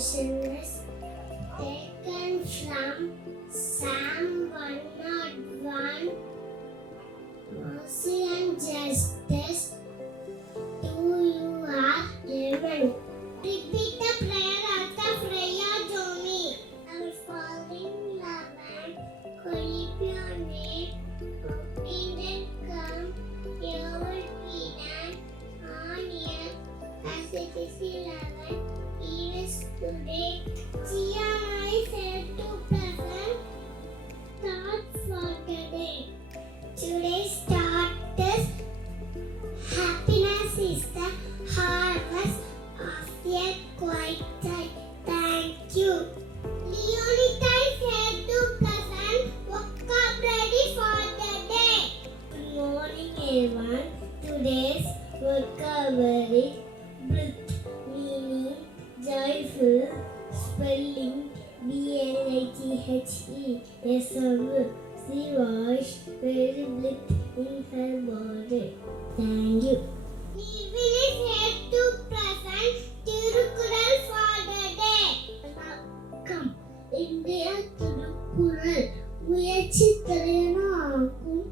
motionless, taken from Psalm 101. Mercy and justice to you are given. Repeat the prayer after Freya Jomi. Our falling loving, keep your name, kingdom come, your kingdom on earth as it is in heaven. Even today, Chia said to present thoughts for today. Today's thought is happiness is the harvest of a quiet time. Thank you. Leonita said to present vocabulary for the day. Good morning, everyone. Today's vocabulary: bright, meaning joyful, spelling B-L-I-T-H-E, reserve. She was very blind in her body. Thank you. Even is here to present Tirukural for the day. Come, India Tirukural. முயற்சி திறனாகும்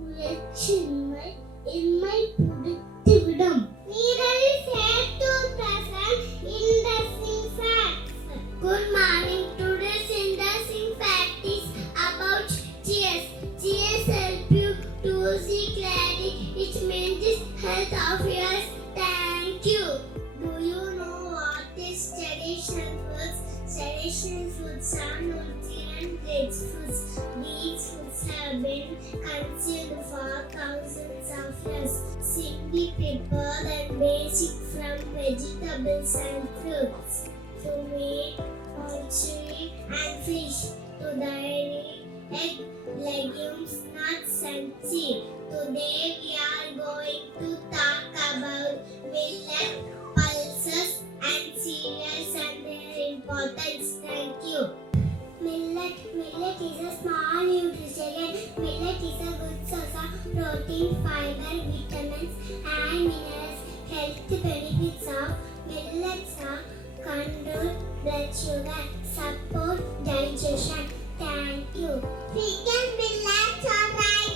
முயற்சிமை இன்மை புடித்து விடும். Needle is here to present interesting facts. Good morning. Today's interesting fact is about cheers. Cheers help you to see clearly. It means the health of yours. Thank you. Do you know what is traditional foods? Traditional foods are nutrient rich foods. These foods have been consumed for thousands of years. Simply prepared and basic from vegetables and fruits, to meat, poultry and fish, to dairy, egg, legumes, nuts and seed. Today we are going to talk about millet, pulses and cereals and their importance. Thank you. Millet is a small nutrition. Millet is a good source of protein, fiber, vitamins and minerals. Health benefits of millets are control blood sugar, support digestion. Thank you. Vegan millets are rice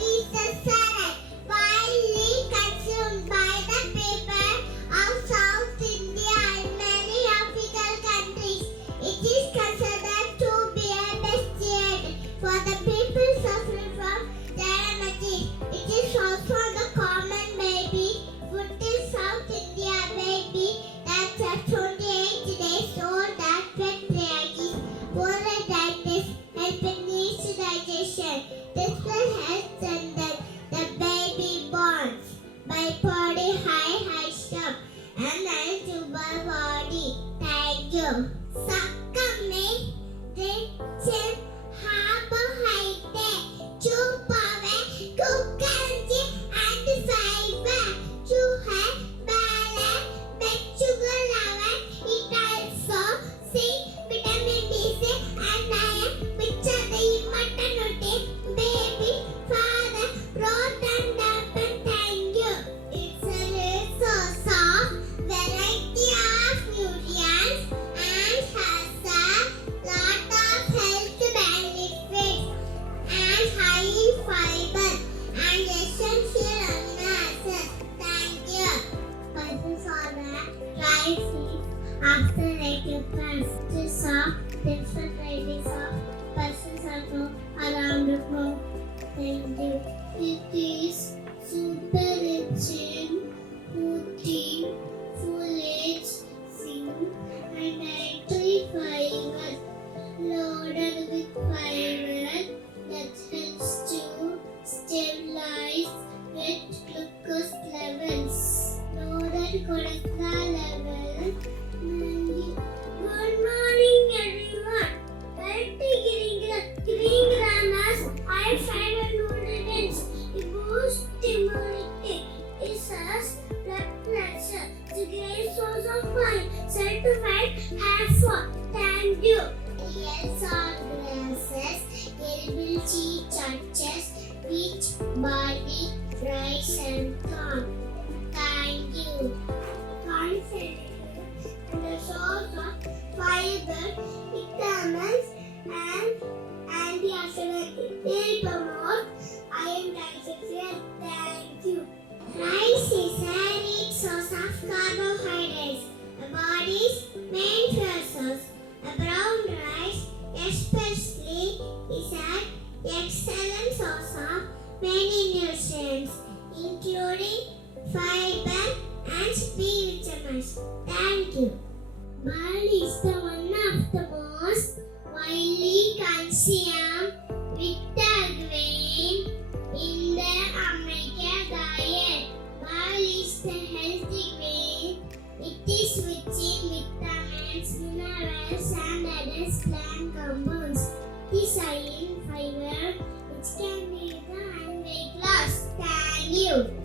cereal, widely consumed by the people of South India and many African countries. It is considered to be a best diet for the people suffering from diabetes. It is also the common baby food in South India. Baby that's at 28 days old that fed diabetes, poor diabetes, helping needs digestion. This will help strengthen the baby bonds by body high stop and super body. Thank you. Sakame, rich in carbohydrate, to power, to energy and fiber, to have balance, blood sugar level. It also see vitamin B6 and iron, which are the important nutrients baby, father, growth and development. Thank you. It's a rich source of variety of nutrients and has a lot of health benefits and high in fiber and essential amino acids. Thank you. Pulses are the rice seeds after regular pulses of different varieties of pulses are found around the globe. Thank you. It is super rich in protein, folate, zinc and anti-fiber, loaded with fiber that helps to stabilize blood glucose levels, lowered cholesterol level. Good morning, everyone. Green grammars, high fiber nutrients, it boosts immunity, it says blood pressure, it's a great source of iron, certified half-for. Thank you. Yes, are grasses, edible tea, churches, wheat, barley, rice and corn. Thank you. Corn and the source of fiber. fiber, vitamins, and antioxidants. They promote iron digestion. Thank you. Rice is a rich source of carbohydrates, the body's main fuel source. A brown rice, especially, is an excellent source of many nutrients, including fiber and B vitamins. Thank you. Barley is the one of the most widely consumed bitter grain in the American diet. Barley is the healthy grain. It is rich in vitamins, minerals, and other plant compounds. It is high in fiber, which can lead to weight loss. Thank you.